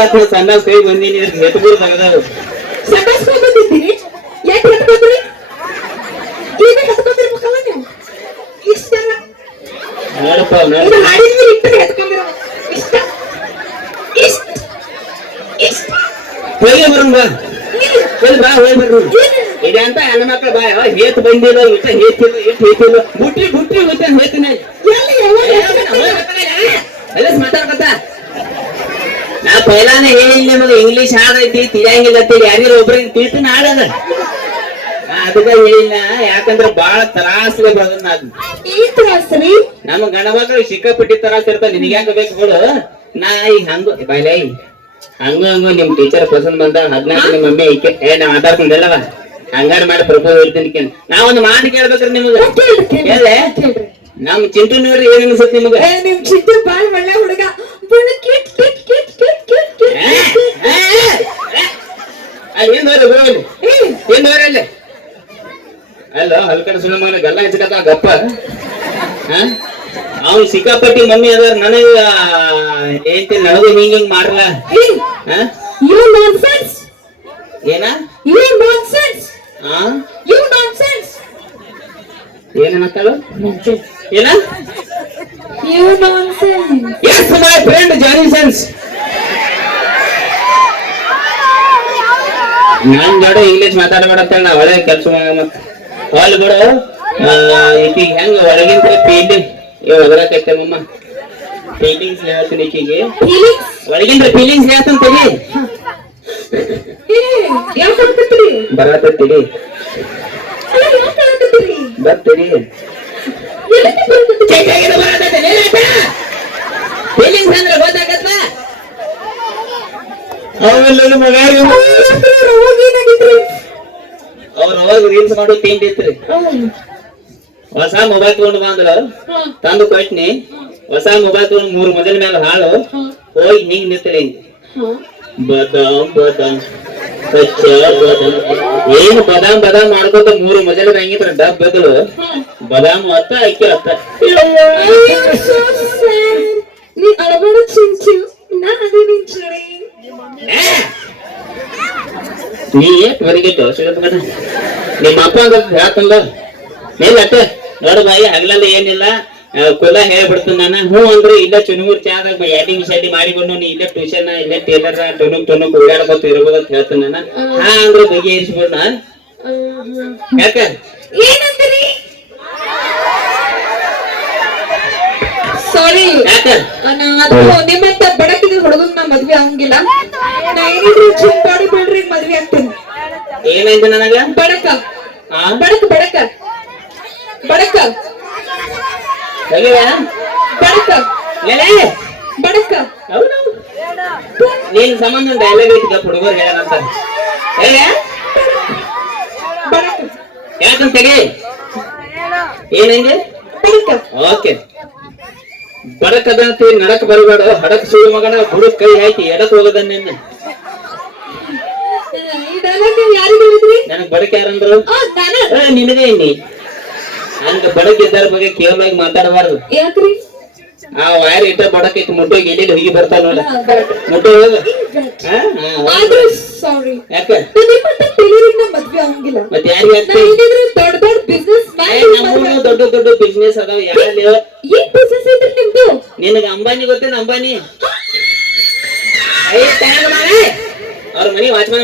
ಆತು ಸಣ್ಣ ಕೈ ಬಂದೀನಿ ಎತ್ಬಿಡು ಸಂಡಾಸ್ಕೊಂಡ್ ಬಂದಿದ್ದೀರಿ ಯಾಕೆ ಹತ್ಕೊಂಡ್ರಿ? ಈಗ ನೀವು ಇಷ್ಟೆಲ್ಲ ನೋಡಪ್ಪ ನೋಡ ಹಾಡಿದ್ಮೇಲೆ ಇಟ್ಟರೆ ಹತ್ಕೊಂಡಿರೋ ಇಷ್ಟ? ಇಷ್ಟ? ಇಷ್ಟ? ಹೋಗಿ ಬರೋಣ ಬಾ. ಹೋಗಿ ಬಾ ಹೋಗಿ ಬರ್ರು ಇದೆ ಅಂತ ಹೆಣ್ಣು ಬಾ ಯಾವ ಹೇತ್ ಬಂದಿಲ್ಲ ಇಷ್ಟ ಹೇತಿಲ್ಲ ಇಷ್ಟ ಹೇತಿಲ್ಲ ಬುಟ್ಟಿ ಬುಟ್ಟಿ ಗೊತ್ತೇನು ಹೋಗ್ತೀನಿ ಎಲ್ಲಿ ನಾ ಪೈಲಾನೆ ಹೇಳಿಲ್ಲ ನಿಮಗೆ ಇಂಗ್ಲಿಷ್ ಹಾಡೈತಿ ತಿಳಿಯಂಗಿಲ್ಲ ತಿಳಿ ಯಾರಿಗಾರ ಒಬ್ರಿಗೆ ತಿಳ್ತೀನಿ ಹಾಡದ ಅದಕ್ಕ ಹೇಳಿಲ್ಲ ಯಾಕಂದ್ರ ಬಾಳ ತ್ರಾಸ್ಲೆ ಬರೋದ್ ನಾನು. ಈ ತ್ರಾಸ್ರಿ ನಮ್ಮ ಗಂಡ ಮಕ್ಕಳು ಸಿಕ್ಕಾಪಟ್ಟಿ ತ್ರಾಸ್ ಇರ್ತಾವ ನಿನಗೆ ಯಾಕೆ ಬೇಕು ಹೇಳು ನಾ ಈಗ ಹಂಗ ಬಾಯ್ಲೈ ಹಂಗ ಹಂಗ ನಿಮ್ ಟೀಚರ್ ಪಸಂದ್ ಬಂದ ಹದಿನಾಲ್ಕು ನಿಮ್ಮ ಮಮ್ಮಿ ಐಕೆ ಏ ನಾ ಮಾತಾಡ್ಕೊಂಡಿಲ್ಲವ ಹಂಗಾರ ಮಾಡಿ ಪ್ರಪೋಸ್ ಇರ್ತೀನಿ ಕೇಳಿ. ನಾ ಒಂದು ಮಾತು ಕೇಳ್ಬೇಕ್ರಿ ನಿಮ್ಗೆ. ನಮ್ ಚಿಂಟು ನೋಡ್ರಿ ಏನ್ ಅನ್ಸುತ್ತೆ ನಿಮ್ಗೆ? ನಿಮ್ ಚಿಂಟು ಬಾಳ್ ಒಳ್ಳೆ ಹುಡುಗ. ಕಿಟ್ ಕಿಟ್ ಕಿಟ್. ಅಲ್ಲಿ ಅಲ್ಲಿ ಹಲ್ಕಡ ಸುಳ್ಳು ಗಲ್ಲ ಹಚ್ಚಕತ್ತ ಗಪ್ಪ ಅವ್ನು ಸಿಕ್ಕಾಪಟ್ಟಿ ಮಮ್ಮಿ ಅದಾರ ನನಗ ಏಂತಿ ನನಗೂ ಹಿಂಗ್ ಹಿಂಗ್ ಮಾಡ್ಲ you nonsense ಏನ ಯು nonsense ಆ nonsense ಏನನ್ನತ್ತಾಳು ಏನ you sense yes my friend Johnny ನನ್ ಜೋಡ ಇಂಗ್ಲಿಷ್ ಮಾತಾಡಬೇಡತ್ತ ನಾ ಒಳ್ಳೆ ಕೆಲಸ ಅಲ್ಲಿ ಹೊಲ್ ಬಿಡು. ಈಕಿಗೆ ಹೆಂಗ ಹೊರಗಿಂತ ಫೀಲಿಂಗ್ ಇವ್ ಒದರಕೈತೆ ಮಮ್ಮ ಫೀಲಿಂಗ್ಸ್ ಹೇಳ್ತೀನಿ ಈಕಿಗೆ. ಒಳಗಿಂದ ಫೀಲಿಂಗ್ಸ್ ಹೇಳ್ತಾನ ಬರತ್ತೀರಿ ಬರ್ತೀರಿ? ಫೀಲಿಂಗ್ಸ್ ಅಂದ್ರೆ ಗೊತ್ತಾಗತ್ತ? ಆಮೇಲೆ ಮಗ ಅವ್ರ ಅವಾಗ ರೀಲ್ಸ್ ಮಾಡೋ ತಿಂಡಿ ಇತ್ರಿ. ಹೊಸ ಮೊಬೈಲ್ ತಗೊಂಡು ಬಂದ್ರ ತಂದು ಕೊಟ್ನಿ. ಹೊಸ ಮೊಬೈಲ್ ತಗೊಂಡು ಮೂರು ಮೊದಲ ಮೇಲೆ ಹಾಳು. ಹೋಗಿ ಹಿಂಗ್ ನಿಂತಳಿ ಹಾ. ಬದಾಮ್ ಬದಾಮ್. ಏನ್ ಬದಾಮ್ ಬದಾಮ್ ಮಾಡ್ಕೊತ ಮೂರು ಮೊದಲ ಹೆಂಗಿದ್ರ ಡಬ್ ಬದಲು. ಬದಾಮ್ ಅತ್ತ ಅಕ್ಕಿ ಅತ್ತ. ನೀ ಏನ್ ಚಿಂಚು. ನಾ ಅದೀನಿ ಚಳಿ ಏ! ನೀ ಏಟ್ ಸಿಗತ್ ಮಟ ನಿಮ್ಮ ಅಪ್ಪ ಹೇಳ್ತಂದ. ಇಲ್ಲ ಅಟ್ಟ ನೋಡು ಬಾಯಿ ಹಗಲಲ್ಲಿ ಏನಿಲ್ಲ ಕುಲ ಹೇಳ್ಬಿಡ್ತೀನಿ ನಾನು. ಹ್ಞೂ ಅಂದ್ರೆ ಇಲ್ಲ ಚುನುಮೂರ್ ಚಾದಾಗ ಎಡಿಂಗ್ ಶೆಡಿ ಮಾಡಿಕೊಂಡು ನೀ ಇಲ್ಲೇ ಟ್ಯೂಷನ್ ಇಲ್ಲೇ ಟೇಲರ್ ಟೊನುಕ್ ಟೊನುಕ್ ಓಡಾಡ್ಕೊತ ಇರ್ಬೋದು ಅಂತ ಹೇಳ್ತೀನಿ ನಾನು. ಹಾ ಅಂದ್ರೆ ಬಗೆಹರಿಸ್ಬಿಡ್ನ ಯಾಕ? ಏನಂದ್ರಿ? ಸಾರಿ ಯಾಕ? ಅದು ನಿಮ್ಮಂತ ಬಡಕಿದ ಹುಡುಗನ್ ನಾ ಮದ್ವೆ ಆಗಂಗಿಲ್ಲ. ನಾ ಏನಿದ್ರು ಜಿಮ್ ಬಾಡಿ ಬಿಲ್ಡ್ರಿ ಮದ್ವೆ ಆಗ್ತೇನೆ. ಏನಾಯ್ತು ನನಗ? ಬಡಕ. ಬಡಕ ಬಡಕ. ಬಡಕ. ಬಡಕ. ಬಡಕ. ನೀನ್ ಸಂಬಂಧ ಡೈಲಾಗ್ ಐತಿ ಹುಡುಗರು ಹೇಳಂತ ಹೇಳ ಬಡಕ. ಯಾಕಂತ ಹೇಳಿ ಏನಂದೆ ಬಡಕ. ಓಕೆ. ಬಡಕದಂತೆ ನಡಕ್ ಬರಬೇಡ. ಹಡಕ ಸುಳ್ಳು ಮಗನ ಬುಡಕ್ ಕೈ ಹಾಕಿ ಎಡಕ್ ಹೋಗದ ನಿನ್ನ? ಈ ಡೈಲಾಗ್ ನೀವು ಯಾರಿಗೆ ಹೇಳಿದ್ರಿ? ನನಗ್ ಬಡಕ್ ಯಾರಂದ್ರು? ಆ ನಾನ ಏ, ನಿನಗೆ ನೀ ಹಂಗ ಇದ್ದಾರ ಬಗ್ಗೆ ಕೇವಲವಾಗಿ ಮಾತಾಡಬಾರ್ದು. ಯಾಕ್ರಿ? ಆ ವೈರ್ ಇಟ್ಟ ಬಡಕ್ ಇಟ್ಟು ಮುಟ್ಟೋಗಿ ಎಲ್ಲಿ ಹೋಗಿ ಬರ್ತಾನ ನೋಡ ಮುಟ್ಟೋ. ಆದ್ರೂ ಸಾರಿ ಯಾಕ? ಮದ್ವೆ ಆಗಂಗಿಲ್ಲ ಮತ್ತೆ ಯಾರಿಗೆ ದೊಡ್ಡ ದೊಡ್ಡ ಬಿಸ್ನೆಸ್ ನಮ್ಮೂನು ದೊಡ್ಡ ದೊಡ್ಡ ಬಿಸ್ನೆಸ್ ಅದಾವ ಯಾರಲ್ಲಿ ಏನ್ ಬಿಸ್ನೆಸ್ ಐತ್ರಿ ನಿಮ್ದು? ನಿನಗ ಅಂಬಾನಿ ಗೊತ್ತೇನ ಅಂಬಾನಿ? ಐ ಟ್ಯಾಗ್ ಮಾಡೆ ಅವ್ರ ಮನಿ ವಾಚ್ಮನ್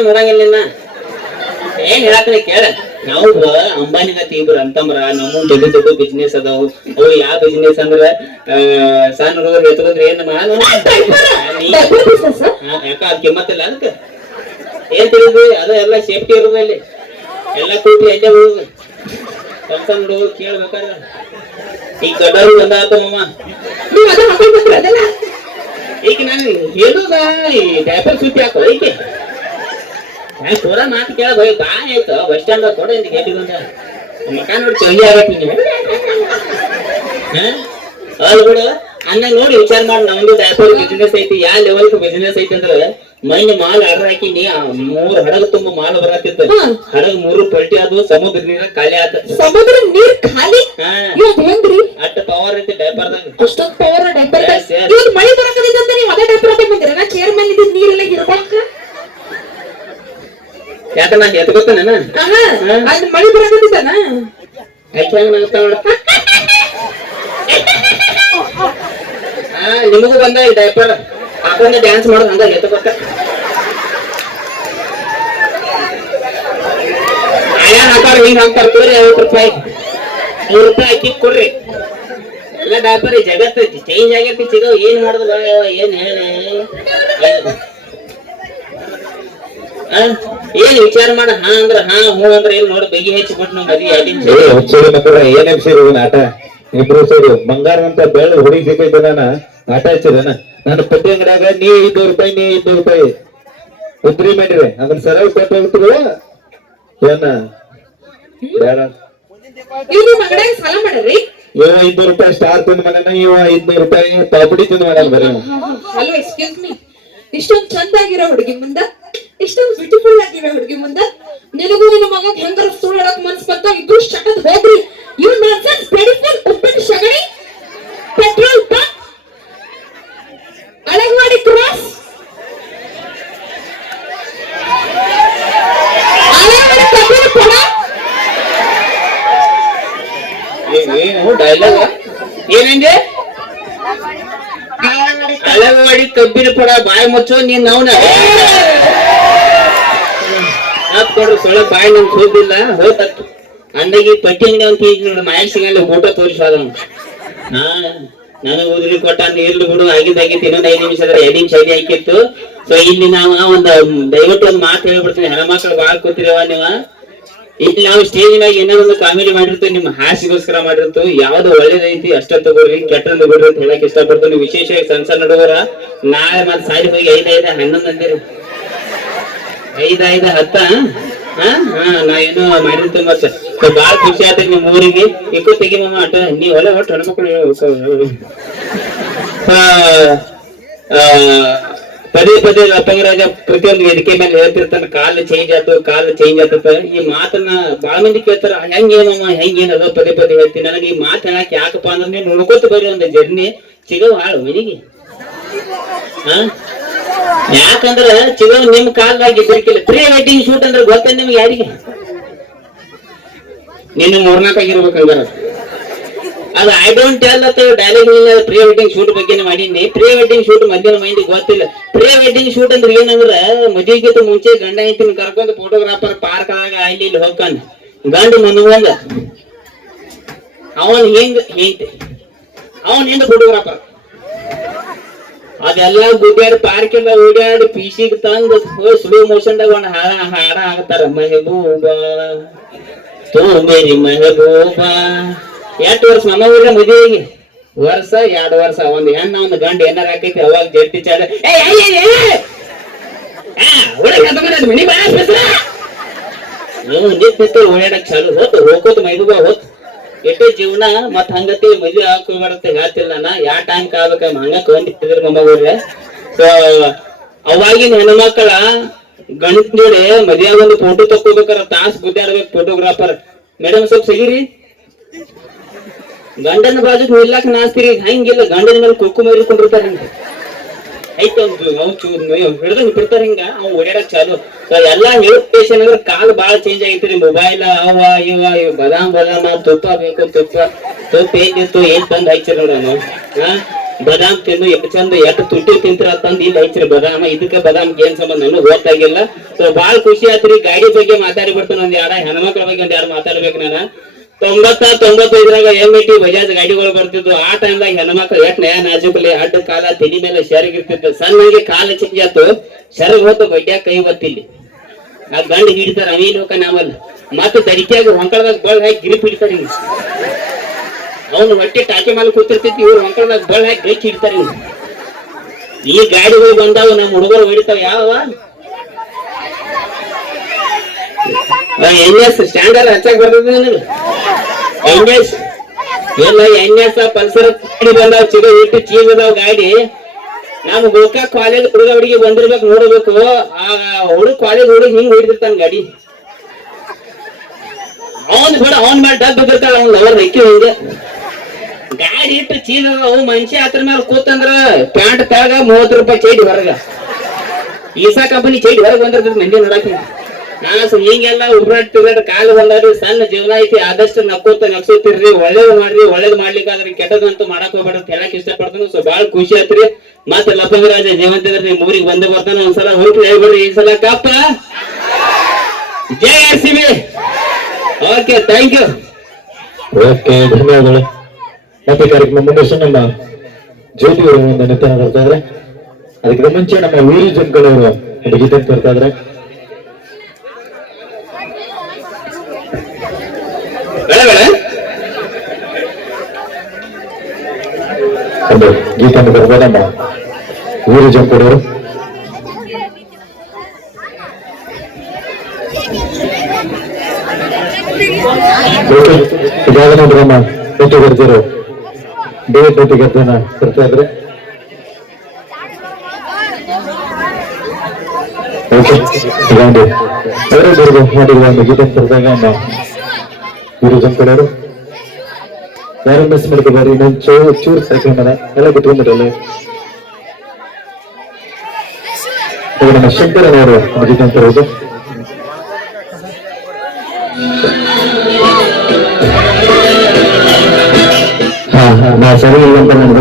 ಏನ್ ಹೇಳತ್ರಿ ಕೇಳ. ನಾವು ಅಂಬಾನಿ ಗತಿ ಇಬ್ರು ಅಂತಂಬ್ರ ನಮ್ಮ ದೊಡ್ಡ ದೊಡ್ಡ ಬಿಸ್ನೆಸ್ ಅದಾವು. ಅವು ಯಾವ ಬಿಸ್ನೆಸ್ ಅಂದ್ರ ಸಣ್ಣ ಹುಡುಗರು ಎತ್ಕೊಂಡ್ರೆ ಏನ್ ಮಾಡು ಯಾಕ ಅದ್ ಕಿಮ್ಮತ್ತಿಲ್ಲ ಅದಕ್ಕ? ಏನ್ ತಿಳಿದ್ರಿ ಅದ ಎಲ್ಲ ಸೇಫ್ಟಿ ಇರೋದು ಅಲ್ಲಿ ಎಲ್ಲ ಕೂತಿ ಅಲ್ಲೇ ಹೋಗುದು ಸಣ್ಣ ಸಣ್ಣ ಹುಡುಗರು ಕೇಳ್ಬೇಕಾದ್ರೆ ಈಗ ದೊಡ್ಡವ್ರು ಬಂದಾತ ಮಮ್ಮ ನೀವು ಅದ ಹಾಕೊಂಡ್ ಬಂದ್ರಿ ಅದೆಲ್ಲ? ಈಗ ನಾನು ಹೇಳುದ ಈ ಡೈಪರ್ ಸುತ್ತಿ ಹಾಕೋ ಈಕೆ. ಪೂರ ಮಾತು ಕೇಳ ಹೋಯ್ ಬಾ ಆಯ್ತು ಬಸ್ ಸ್ಟ್ಯಾಂಡ್ ಕೊಡ ಗೇಟಿಗೆ ಬಂದ ಮಕ ನೋಡಿ ಚಂಗಿ ಅಲ್ ಬಿಡು. ಹಂಗ ನೋಡಿ ವಿಚಾರ ಮಾಡಿ ನಮ್ದು ಡೈಪರ್ ಬಿಸಿನೆಸ್ ಐತಿ ಯಾವ ಲೆವೆಲ್ ಬಿಸಿನೆಸ್ ಐತಿ ಅಂದ್ರೆ ಮೈನ್ ಮಾಲ್ ಆರ್ಡರ್ ಹಾಕಿ ನೀ ಮೂರ್ ಹಡಗ ತುಂಬ ಮಾಲ್ ಬರತ್ತಿತ್ತು. ಹಡಗ ಮೂರು ಪಲ್ಟಿ ಆದ್ವು ಸಮುದ್ರ ನೀರ ಖಾಲಿ ಆತ. ಸಮುದ್ರ ನೀರ್ ಖಾಲಿ? ಹೆಂಗ್ರಿ? ಅಟ್ಟ ಪವರ್ ಐತಿ ಡೈಪರ್ದಾಗ ಅಷ್ಟೊಂದ್ ಪವರ್ ಡೈಪರ್ ಮಳಿ ಬರಕದಿದ್ದಂತ ನೀವು ಅದೇ ಡೈಪರ್ ಹಾಕೊಂಡ್ ಬಂದಿರ. ನಾ ಚೇರ್ ಮೇಲೆ ಇದ್ದಿದ್ದು ಯಾಕ ನಾ ಎತ್ಕೋತಾನ ಗೊತ್ತಾನ ಅದ್ ಮಳಿ ಬರಾಕತ್ತಿದ್ದಾನ ನಿಮಗೂ ಬಂದ ಈ ಡೈಪರ್ ಹಾಕೊಂಡ ಡ್ಯಾನ್ಸ್ ಮಾಡೋದು ಹಂಗ ಎತ್ಕೋತ ಆಯಾ ಹಾಕಾರ ಹಿಂಗ್ ಹಾಕ್ತಾರ ಕೊಡ್ರಿ ಐವತ್ತು ರೂಪಾಯಿ. ನೂರು ರೂಪಾಯಿ ಹಾಕಿ ಕೊಡ್ರಿ ಎಲ್ಲ ಡೈಪರ್ ಜಗತ್ತು ಚೇಂಜ್ ಆಗೈತಿ ಸಿಗೋ ಏನ್ ಮಾಡುದು ಏನ್ ಹೇಳಿ? ಏನ್ ವಿಚಾರ ಮಾಡ? ಹಾ ಅಂದ್ರ ಹಾ ಹೂ ಅಂದ್ರ ಏನ್ ನೋಡಿ ಬೆಗಿ ಹೆಚ್ಚಿ ಕೊಟ್ಟು ನಮ್ ಹುಚ್ಚುಳಿ ಮಕ್ಕಳ ಏನ್ ಎಬ್ಸಿರಿ ಆಟ ಇಬ್ರು ಸೇರಿ ಬಂಗಾರ ಅಂತ ಬೆಳ್ಳ ಹುಡುಗಿ ಸಿಕ್ಕೈತೆ ನಾನು ಆಟ ಹಚ್ಚಿರನ ನನ್ನ. ಪದ್ಯ ಅಂಗಡಿಯಾಗ ನೀ ಐದ್ನೂರು ರೂಪಾಯಿ ನೀ ಐದ್ನೂರು ರೂಪಾಯಿ. ಉದ್ರಿ ಮಾಡಿರಿ. ಅದ್ರ ಸರಳ ಕೊಟ್ಟು ಹೋಗ್ತಿರುವ ಏನ? ಬೇಡ. ಇವ್ ಐದ್ನೂರು ರೂಪಾಯಿ ಸ್ಟಾರ್ ತಿಂದ ಮಗನ ಇವ ಐದ್ನೂರು ರೂಪಾಯಿ ಪಾಪಡಿ ತಿಂದ ಮನೆ ಬರೀ. ಹಲೋ ಎಕ್ಸ್ಕ್ಯೂಸ್ ಮೀ ಇಷ್ಟೊಂದು ಚಂದ ಆಗಿರೋ ಹುಡುಗಿ ಮುಂದ. ಇಷ್ಟೊಂದ್ ಬ್ಯೂಟಿಫುಲ್ ಆಗಿವೆ ಹುಡುಗಿ ಮುಂದೆ. ನಿನಗೂ ನಿನ್ನ ಮಗ ಹೆಂಗರ ಸುಳ್ಳಾಡಕ್ ಮನ್ಸ್ ಬಂತ ಇಬ್ರು ಶಕದ್ ಹೋಗ್ರಿ. ಇವ್ ನಾನ್ಸೆನ್ಸ್ ಬ್ಯೂಟಿಫುಲ್ ಉಪ್ಪಿನ ಶಗಣಿ ಪೆಟ್ರೋಲ್ ಬಂಕ್ ಅಳಗವಾಡಿ ಕ್ರಾಸ್ ಏನು ಡೈಲಾಗ್ ಏನಂದೆ ಅಳಗವಾಡಿ ಕಬ್ಬಿನ ಪಡ ಬಾಯಿ ಮುಚ್ಚೋ ನೀನ್ ಅವನ? ಹಾಕ್ ಕೊಡ್ರಿ, ಸೊಳ್ಳೆ ಬಾಯಿ ನಮ್ಗೆ ಹೋಗಿಲ್ಲ ಹೋತತ್ತು ಅಂದಾಗಿ ಪಟ್ಟಿ ಅಂತ ಈಗ ನೋಡಿ ಮಾಯಕ್ ಫೋಟೋ ತೋರಿಸೋದ ಹಾ, ನನಗೆ ಉದ್ರಿ ಕೊಟ್ಟ ಇರ್ಲಿ ಬಿಡು ಆಗಿದ್ದಾಗಿತ್ತು ಇನ್ನೊಂದು ಐದು ನಿಮಿಷ ಅಂದ್ರೆ ಐದು ನಿಮಿಷ ಐದು ಹಾಕಿತ್ತು. ಸೊ ಇಲ್ಲಿ ನಾವು ಒಂದು ದಯವಿಟ್ಟು ಒಂದು ಮಾತು ಹೇಳ್ಬಿಡ್ತೀನಿ, ಹೆಣ್ಮಕ್ಳು ಬಾಳ್ ಕೂತಿರವ ನೀವ. ಇಲ್ಲಿ ನಾವು ಸ್ಟೇಜ್ ಮ್ಯಾಗ ಏನೋ ಒಂದು ಕಾಮಿಡಿ ಮಾಡಿರ್ತೀವಿ ನಿಮ್ಮ ಹಾಸಿಗೋಸ್ಕರ ಮಾಡಿರ್ತು ಯಾವ್ದು ಒಳ್ಳೇದೈತಿ ಅಷ್ಟ ತಗೋರಿ ಕೆಟ್ಟದ್ದು ಬಿಡ್ರಿ ಅಂತ ಹೇಳಕ್ ಇಷ್ಟಪಡ್ತೀನಿ. ವಿಶೇಷವಾಗಿ ಸಣ್ಣ ಸಣ್ಣ ಹುಡುಗರ, ನಾಳೆ ಮತ್ತೆ ಸಾಲಿ ಹೋಗಿ ಐದ್, ಐದ, ಹನ್ನೊಂದು ಅಂದಿರಿ. ಐದ್, ಐದ, ಹತ್ತ ನಾ ಏನೋ ಮಾಡಿರ್ತೀವಿ ಮತ್ತೆ. ಬಾಳ ಖುಷಿ ಆತ ನಿಮ್ ಊರಿಗೆ. ಇಕ್ಕು ತೆಗಿ ಮಮ್ಮ ಅಟ ನೀವ್ ಒಳ್ಳೆ ಒಟ್ಟು ಹೆಣ್ಮಕ್ಳು ಪದೇ ಪದೇ ಲಪ್ಪಂಗರಾಜ ಪ್ರತಿಯೊಂದು ವೇದಿಕೆ ಮೇಲೆ ಹೇಳ್ತಿರ್ತಾನ, ಕಾಲು ಚೇಂಜ್ ಆತು, ಕಾಲು ಚೇಂಜ್ ಆತತ ಈ ಮಾತನ್ನ ಬಾಳ ಮಂದಿ ಕೇಳ್ತಾರ ಹೆಂಗೇನಮ್ಮ ಹೆಂಗೇನದ ಪದೇ ಪದೇ ಹೇಳ್ತೀನಿ. ನನಗೆ ಈ ಮಾತು ಹೇಳಕ್ ಯಾಕಪ್ಪ ಅಂದ್ರೆ ನೀವು ನೋಡ್ಕೋತ ಬರ್ರಿ ಒಂದು ಜರ್ನಿ ಸಿಗೋ ಹಾಳು ಮನಿಗೆ. ಹಾ? ಯಾಕಂದ್ರ ಚಿಗೋ ನಿಮ್ ಕಾಲ್ದಾಗ ಇದ್ರಿಕಿಲ್ಲ ಪ್ರೀ ವೆಡ್ಡಿಂಗ್ ಶೂಟ್ ಅಂದ್ರೆ ಗೊತ್ತ ನಿಮ್ಗೆ ಯಾರಿಗೆ? ನಿನ್ನ ಮೂರ್ನಾಲ್ಕಾಗಿರ್ಬೇಕು ಹಂಗಾರ ಅದು ಐ ಡೋಂಟ್ ಟೆಲ್ ಅಂತ ಡೈಲಾಗ್ ಪ್ರೀ ವೆಡ್ಡಿಂಗ್ ಶೂಟ್ ಬಗ್ಗೆ ಮಾಡೀನಿ ಪ್ರೀ ವೆಡ್ಡಿಂಗ್ ಶೂಟ್ ಮಧ್ಯಾಹ್ನ ಮೈಂಡ್ ಗೊತ್ತಿಲ್ಲ. ಪ್ರೀ ವೆಡ್ಡಿಂಗ್ ಶೂಟ್ ಅಂದ್ರೆ ಏನಂದ್ರ, ಮದುವೆಗಿಂತ ಮುಂಚೆ ಗಂಡ ಹೆಂಡತಿನ ಕರ್ಕೊಂಡು ಫೋಟೋಗ್ರಾಫರ್ ಪಾರ್ಕ್ ಆಗ ಅಲ್ಲಿ ಇಲ್ಲಿ ಹೋಗ್ತಾನ. ಗಂಡ ಮನವಂದ ಅವನ್ ಹೆಂಗ್ ಹೆಂಡತಿ. ಅವನ್ ಹಿಂದ ಫೋಟೋಗ್ರಾಫರ್ ಅದೆಲ್ಲ ಗುಡ್ಡಾಡಿ ಪಾರ್ಕ್ ಎಲ್ಲ ಓಡಾಡಿ ಪಿಸಿಗೆ ತಂದು ಸ್ಲೋ ಮೋಷನ್ದಾಗ ಒಂದು ಹಾಡ ಹಾಡ ಹಾಕ್ತಾರ ಮೆಹಬೂಬ, ತೋ ಮೇರಿ ಮೆಹಬೂಬಾ. ಎಷ್ಟು ವರ್ಷ ನಮ್ಮ ಊರ ಮದುವೆಗೆ ವರ್ಷ, ಎರಡು ವರ್ಷ, ಒಂದ್ ಹೆಣ್ಣ, ಒಂದ್ ಗಂಡ, ಏನಾರ ಹಾಕೈತಿ ಅವಾಗ ಜಡ್ತಿ ಚಾಡ ಓಡಾಡಕ್ ಚಾಲು. ಹೋತ್ ಹೋಗೋತ್ ಮೈದುಬಾ ಹೋತ್. ಎಷ್ಟೇ ಜೀವನ ಮತ್ ಹಂಗತಿ ಮದ್ವೆ ಹಾಕೋಬಾರತ್ತೆ ಹೇಳ್ತಿಲ್ಲ ನಾ ಯಾ ಟೈಮ್ ಕಾಬೇಕ ಹಂಗ ಕೊಂಡಿಟ್ಟಿದ್ರು ನಮ್ಮ ಊರ್ರೆ ಸೊ ಅವಾಗಿನ ಹೆಣ್ಮಕ್ಳ ಗಣಿತ ನೋಡಿ ಮದ್ವೆ ಒಂದು ಫೋಟೋ ತಕ್ಕೋಬೇಕಾರ, ತಾಸ್ ಗುದ್ದಾಡ್ಬೇಕು ಫೋಟೋಗ್ರಾಫರ್ ಮೇಡಮ್ ಸ್ವಲ್ಪ ಸಿಗಿರಿ. ಗಂಡನ ಬಾಜು ನಿಲ್ಲಕ್ ನಾಸ್ತಿರಿ ಹಂಗಿಲ್ಲ, ಗಂಡನ ಮೇಲೆ ಕುಕ್ಕು ಮರಿಕೊಂಡಿರ್ತಾರ. ಹಿಂಗ ಐತೆ ಒಂದು ಹಿಡ್ದಂಗ್ ಬಿಡ್ತಾರ ಹಿಂಗ. ಅವ್ ಓಡಾಡಕ್ ಚಾಲು. ಎಲ್ಲಾ ಹೇಳ್ತೇಷನ್ ಅಂದ್ರೆ ಕಾಲ್ ಬಾಳ ಚೇಂಜ್ ಆಗೈತ್ರಿ ಮೊಬೈಲ್ ಅವ, ಇವ ಇವ್ ಬದಾಮ್, ಬದಾಮ, ತುಪ್ಪ ಬೇಕು, ತುಪ್ಪ ತುಪ್ಪ ಏನಿತ್ತು ಏನ್ ತಂದ್ ಹಚ್ಚಿರ ನೋಡೋಣ ಬದಾಮ್ ತಿಂದು ಎಷ್ಟು ಚಂದ ಎಷ್ಟು ತುಟ್ಟಿ ತಿಂತಿರ ತಂದ್ ಇಲ್ಲಿ ಹಚ್ಚಿರ ಬದಾಮ. ಇದಕ್ಕೆ ಬದಾಮ್ ಏನ್ ಸಂಬಂಧ ನಾನು ಗೊತ್ತಾಗಿಲ್ಲ. ಸೊ ಬಾಳ ಖುಷಿ ಆತ್ರಿ ಗಾಡಿ ಬಗ್ಗೆ ಮಾತಾಡಿ ಬಿಡ್ತಾನೆ ಒಂದ್ ಯಾರ ಹೆಣ್ಮಕ್ಳ ಬಗ್ಗೆ ಒಂದ್ ಯಾರು ಮಾತಾಡ್ಬೇಕು ನಾನು. ತೊಂಬತ್ತ ತೊಂಬತ್ತೈದರಾಗ ಎಂ ಐ ಟಿ ಬಜಾಜ್ ಗಾಡಿಗಳು ಬರ್ತಿದ್ವು. ಆ ಟೈಮ್ದಾಗ ಹೆಣ್ಮಕ್ಳು ಎಷ್ಟು ನಯ ನಾಜುಕಲಿ, ಅಡ್ಡ ಕಾಲ ತಿನಿ ಮೇಲೆ ಶರಗಿರ್ತಿತ್ತು ಸಣ್ಣಗೆ ಕಾಲ ಚಿಕ್ಕಾತು ಶರಗ್ ಹೊತ್ತು ಹೋತು ಬಡ್ಯಾಗ ಕೈ ಬತ್ತಿಲ್ಲಿ ಆ ಗಂಡ ಹಿಡಿತಾರ ಅವೀನ್ ಹೋಗ ಮತ್ತೆ ತಡಿಕೆಯಾಗ ಹೊಂಕಳದಾಗ ಬಳ್ಳ ಹಾಕಿ ಗಿರಿಪ್ ಹಿಡಿತಾರ ಹಿಂಗ ಅವನು ಹೊಟ್ಟೆ ಟಾಕಿ ಮೇಲೆ ಕೂತಿರ್ತೈತಿ ಇವ್ರು ಹೊಂಕಳದಾಗ ಬಳ್ ಹಾಕಿ ಗೈಚ್ ಹಿಡಿತಾರ ಈ ಗಾಡಿಗಳು ಬಂದಾವ, ನಮ್ಮ ಹುಡುಗರು ಹೊಡಿತಾವ. ಯಾವ ಎನ್ ಎಸ್ ಸ್ಟ್ಯಾಂಡರ್ಡ್ ಹಚ್ಚಾಕ್ ಬರ್ತದೆ ಎನ್ ಎಸ್ ಎಲ್ಲ ಎನ್ ಎಸ್ ಪಲ್ಸರ್ ಗಾಡಿ ಬಂದಾವ ಇಟ್ಟು ಚೀಲ ಅದಾವ ಗಾಡಿ. ನಮ್ ಗೋಕಾಕ್ ಕಾಲೇಜ್ ಹುಡುಗ ಹುಡುಗಿ ಬಂದಿರ್ಬೇಕು, ನೋಡ್ಬೇಕು. ಆ ಹುಡುಗ ಕಾಲೇಜ್ ಹುಡುಗ ಹಿಂಗ್ ಹೊಡಿದಿರ್ತಾನ ಗಾಡಿ. ಅವನ್ ಬಿಡ, ಅವನ್ ಮೇಲೆ ಡಬ್ ಬಿದ್ದಿರ್ತಾಳ, ಅವ್ನ ಲವರ್ ಹಕ್ಕಿ ಹಿಂಗೆ. ಗಾಡಿ ಇಟ್ಟು ಚೀಲ ಅವು ಮನುಷ್ಯ ಹತ್ರ ಮೇಲೆ ಕೂತಂದ್ರ ಪ್ಯಾಂಟ್ ತೆಳಗ ಮೂವತ್ತು ರೂಪಾಯಿ ಚೈಡಿ ಹೊರಗ. ಈಸಾ ಕಂಪನಿ ಚೈಡಿ ಹೊರಗೆ ಬಂದಿರ್ತದೆ ಮಂದಿ ನೋಡಕ್ಕೆ ನಾ ಸ- ಹಿಂಗೆಲ್ಲ ಉಬ್ರಾಟ್ ತಿರುಗಾಟ ಕಾಲ ಬಂದಾರಿ ಸಣ್ಣ ಜೀವನ ಐತಿ. ಆದಷ್ಟು ನಕ್ಕೋತ ನಕ್ಸೋತಿರ್ರಿ ಒಳ್ಳೇದ್ ಮಾಡ್ರಿ. ಒಳ್ಳೇದ್ ಮಾಡ್ಲಿಕ್ಕಾದ್ರೆ ಕೆಟ್ಟದಂತೂ ಮಾಡಕ್ ಹೋಗ್ಬೇಡ ಅಂತ ಹೇಳಕ್ ಇಷ್ಟಪಡ್ತೀನಿ. ಸೊ ಬಹಳ ಖುಷಿ ಆತ್ರಿ ಮತ್ತೆ ಲಪ್ಪಂಗರಾಜ ಜೀವಂತ ಇದ್ರಿ ಊರಿಗೆ ಬಂದು ಬರ್ತಾನ ಒಂದ್ಸಲ ಹೋಗ್ಲಿ ಹೇಳ್ಬಿಡ್ರಿ ಈ ಸಲ ಕಪ್ಪ. ಜೈ R C okay thank you okay ಧನ್ಯವಾದಗಳು. ಮತ್ತೆ ಕಾರ್ಯಕ್ರಮ ಮುಂದುವರ್ಸ ನಮ್ಮ ಜ್ಯೋತಿ ಅವರು ಒಂದು ಅದಕ್ಕಿಂತ ಮುಂಚೆ ನಮ್ಮ ವೀರ ಜಂಕಲ್ ಅವರು ಗೀತೆ ಬರ್ತಾ ಇದ್ರೆ ಒಂದು ಗೀತೆಯನ್ನು ಬರ್ಬೋದು ನಮ್ಮ ವೀರು ಜಂಕಲ್ ಅವರು ಓಕೆ ಇವಾಗ ನೋಡ್ರಿ ನಮ್ಮ ನೃತ್ಯ ಬರ್ತಿರೋ ಡೇಟ್ ನೃತ್ಯಗರ್ತನ ಬರ್ತಾ ಇದ್ರೆ ಓಕೆ ಈಗ ಒಂದು ಅವರೇ ಬರ್ದು ಮಾಡಿರುವ ಒಂದು ಗೀತೆ ಬರ್ದಾಗ ನಮ್ಮ ವೀರು ಜಂಕಲ್ ಅವರು ಯಾರು ಮಿಸ್ ಮಾಡ್ತಿದ್ದಾರೆ ಇನ್ನೊಂದು ಚೂರು ಚೂರು ಸೈಕಲ್ ಮೇಲೆ ಎಲ್ಲ ಬಿಟ್ಕೊಂಡ್ಬಿಟ್ಟಲ್ಲ ಈಗ ನಮ್ಮ ಶಂಕರನ್ ಅವರು ಒಂದು ಗೀತೆ ಅಂತ ಇರೋದು ಹಾ ನಾ ಸರಿ ಇಲ್ಲ ಅಂತ ನನ್ಗೆ